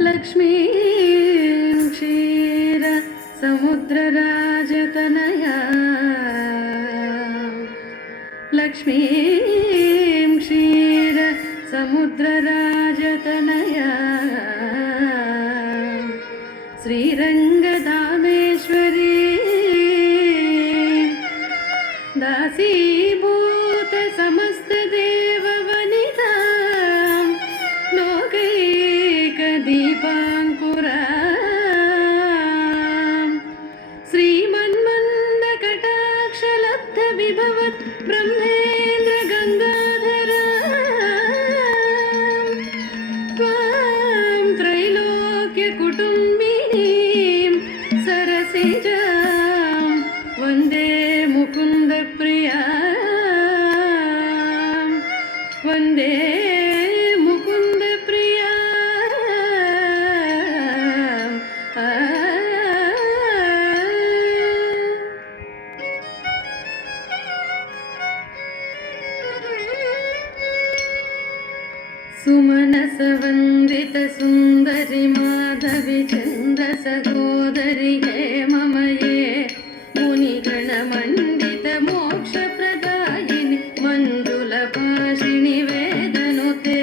लक्ष्मीं क्षीर समुद्रराजतनया लक्ष्मीं क्षीर समुद्रराजतनया श्रीरङ्गधामेश्वरी दासीभूत समस्तदेववनिता लोकैकदीपाङ्कुरा श्रीमन्मन्दकटाक्षलब्धविभवत् ब्रह्मेन्द्र गङ्गाधरा त्वां त्रैलोक्यकुटुम्बिनीं सरसिजां वन्दे मुकुन्दप्रिया वन्दे मुकुन्दप्रिया सुमनसवन्दित सुन्दरि माधवि चन्द्र सहोदरि हे ममये मुनिगणमण्डित मोक्षप्रदायिनि मञ्जुलभाषिणि वेदनुते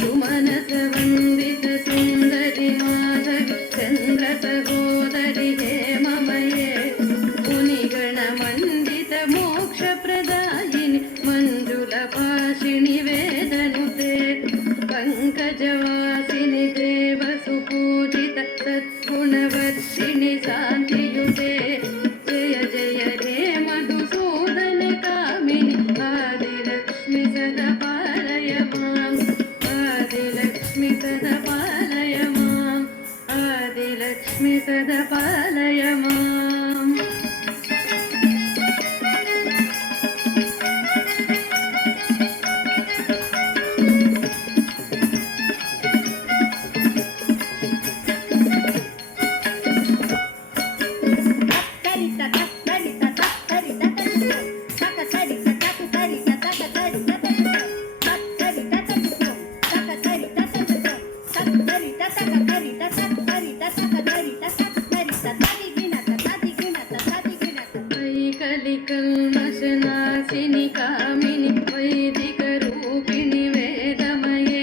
सुमनसवन्दित सुन्दरि माधवि चन्द्र सहोदरि हे ममये मुनिगणमण्डित मोक्षप्रदायिनि मञ्जुलभाषिणि वेदनुते पंकजवासिनि देवसुपूजित सद्गुणवर्षिणि शान्तियुते जय जय हे मधुसूदन कामिनि आदिलक्ष्मि सदा पालय माम् आदिलक्ष्मि सदा पालय माम् आदिलक्ष्मि सदा पालय माम् कलिकल्मषनाशिनि कामिनि वैदिकरूपिणि वेदमये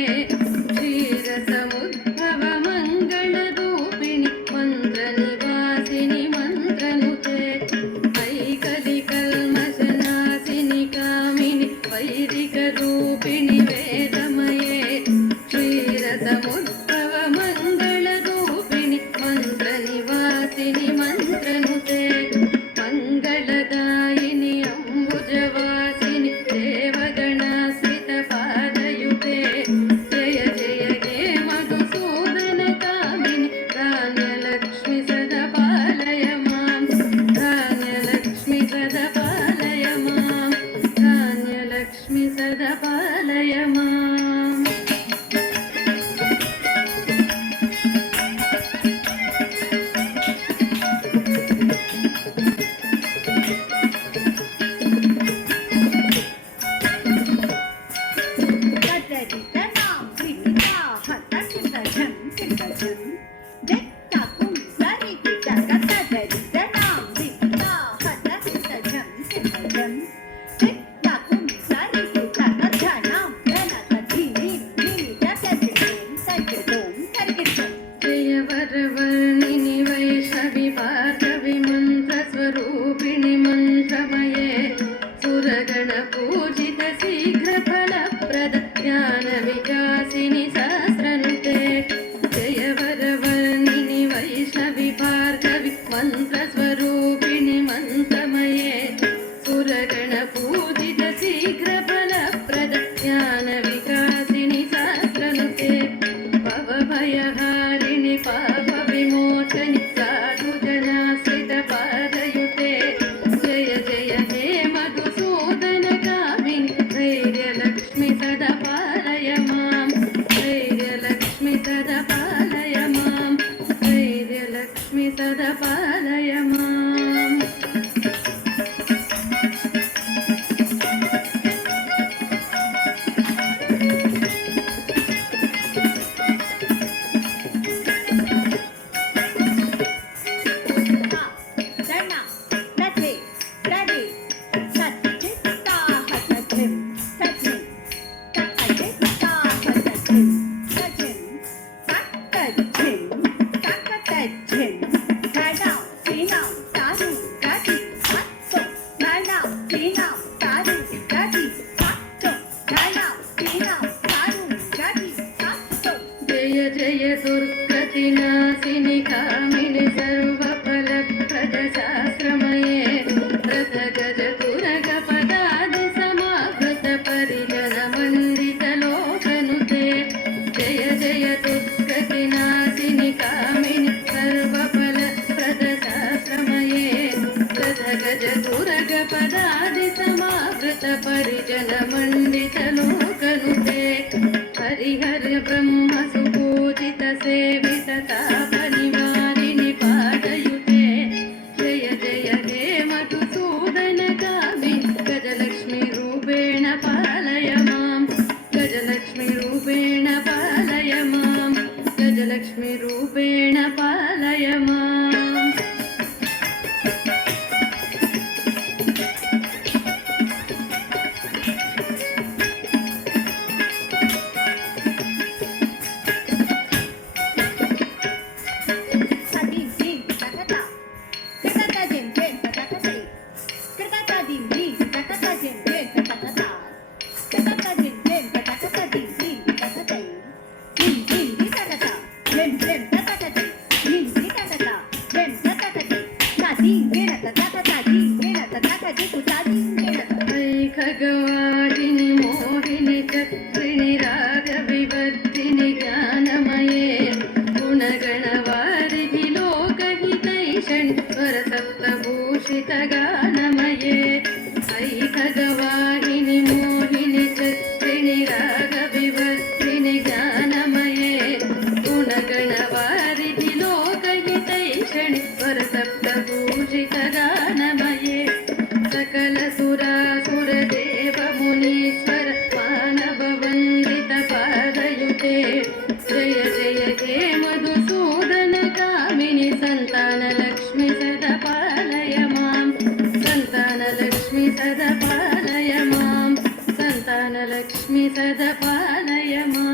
क्षीरसमुद्भवमङ्गलरूपिणि मन्त्रनिवासिनि मन्त्रनुते कलिकल्मषनाशिनि कामिनि वैदिकरूपिणि वेदमये क्षीरसमुद्भवमङ्गलरूपिणि मन्त्रनिवासिनि मन्त्रनुते मंगलदायिनि अंबुजवासिनि देवगणाश्रित पादयुते जय जय हे मधुसूदन कामिनि धान्यलक्ष्मि सदा पालय माम् धान्यलक्ष्मि सदा पालय माम् धान्यलक्ष्मि सदा पालय माम् जयवरवर्णिनि वैष्णवि भार्गवि मन्त्रस्वरूपिणि मन्त्रमये सुरगणपूजित शीघ्रफलप्रद ज्ञानविकासिनि सहस्रनुते जयवरवर्णिनि वैष्णवि भार्गवि मन्त्रस्वरूपिणि मन्त्रमये सुरगणपूजित शीघ्रफलप्रद ज्ञानविकासिनि सहस्रनुते भवभयहारिणि पापविमोचनि साधुजनाश्रित पादयुते जय जय हे मधुसूदन कामिनि धैर्यलक्ष्मि सदा पालय माम् धैर्यलक्ष्मि सदा पालय माम् धैर्यलक्ष्मि सदा पालय माम् हरिहर ब्रह्म सुपूजित सेवित तापनिवारिणि पादयुते जय जय हे मधुसूदन कामिनि गजलक्ष्मी रूपेण पालय मां गजलक्ष्मी रूपेण पालय मां गजलक्ष्मी रूपेण पालय मां खगवादिनि मोहिनि चक्रिणि रागविवर्धिनि ज्ञानमये गुणगणवारिधि लोकहितैषणि स्वरसप्तभूषितगानमये ऐ खगवाहिनि मोहिनि चक्रिणि रागविवर्धिनि ज्ञानमये गुणगणवारिधि लोकहितैषणि स्वरसप्तभूषितगानमये सकल सुरासुर देव मुनीश्वर मानव वंदित पादयुते जय जय हे मधुसूदन कामिनि संतान लक्ष्मी सदा पालय मां संतान लक्ष्मी सदा पालय मां संतान लक्ष्मी सदा पालय मां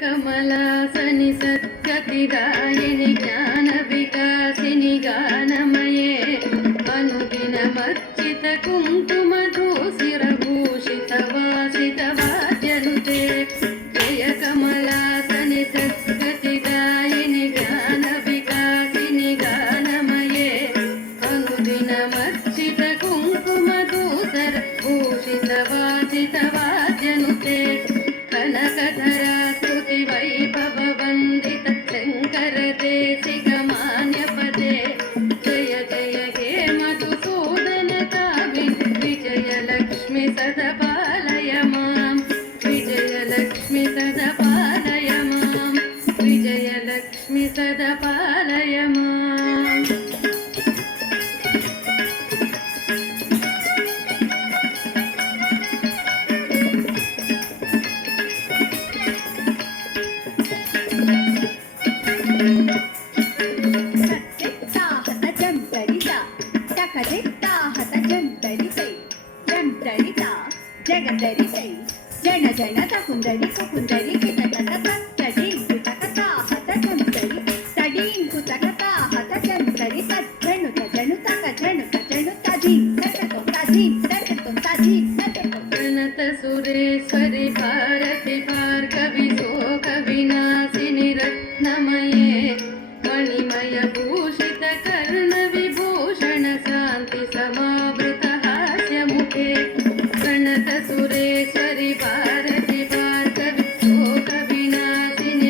कमलासनि सद्गतिदायिनि ज्ञानविकासिनि गानमये अनुदिनमर्चित कुङ्कुमधूसिरभूषित वासितवाद्यनुते जय कमलासनि सद्गतिदायिनि ज्ञानविकासिनि गानमये अनुदिनमर्चित कुङ्कुमधूसरभूषित वासितवाद्यनुते कनकधरा वैभव वंदित शंकर देशिक मान्यपदे जय जय हे मधुसूदन कामिनि विजय लक्ष्मी सदा पालय मां विजय लक्ष्मी सदा पालय मां विजय लक्ष्मी सदा पालय मां जगदरितै जन जन तकुंदरि कुकुंदरि किटकटकटडींकु तकताहत जंतरि तडींकु तकताहत जंतरि तज्जनु तजनु तकजनु तजनु तजीं तकतो तजीं तकतो तजीं तकतो प्रणत सुरेश्वरि भारति भार्गवि शोक विनाशिनि रत्नमये मणिमय भूषित कर्ण विभूषण शांति समावृत हास्यमुखे प्रणत सुरेश्वरि भारति भार्गवि शोक विनाशिनि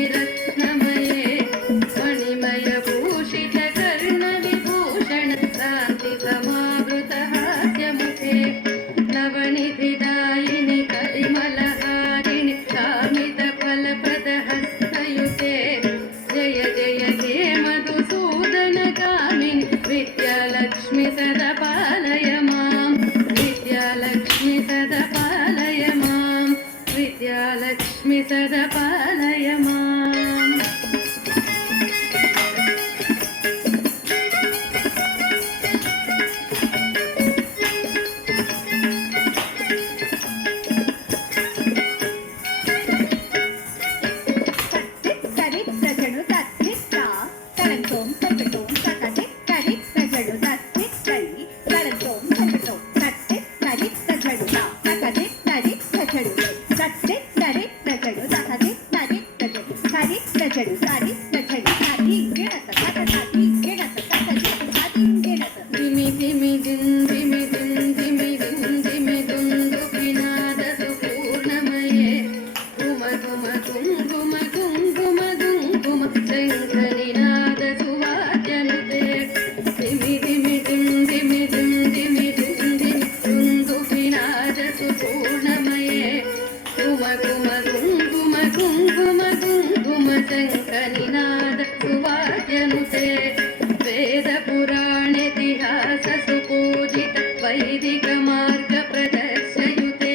वैदिक मार्ग प्रदर्शयुते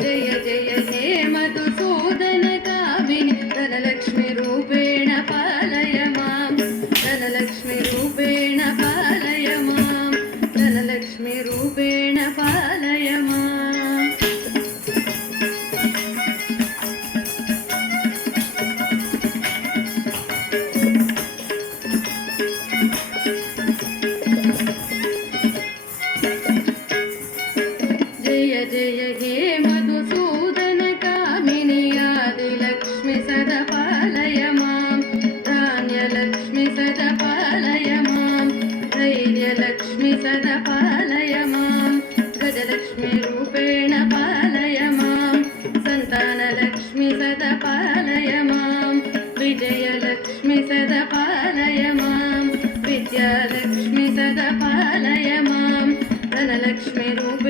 जय जय हे मधुसूदन कामिनि धनलक्ष्मी रूपेण पालय मां धनलक्ष्मी रूपेण पालय मां धनलक्ष्मी रूपेण पालय मां जय जय हे मधुसूदन कामिनि आदिलक्ष्मी सदा पालय मां धान्यलक्ष्मी सदा पालय मां धैर्यलक्ष्मी सदा पालय मां गजलक्ष्मी रूपेण पालय मां सन्तानलक्ष्मी सदा पालय मां विजयलक्ष्मी सदा पालय मां विद्यालक्ष्मी सदा पालय मां धनलक्ष्मी रूपेण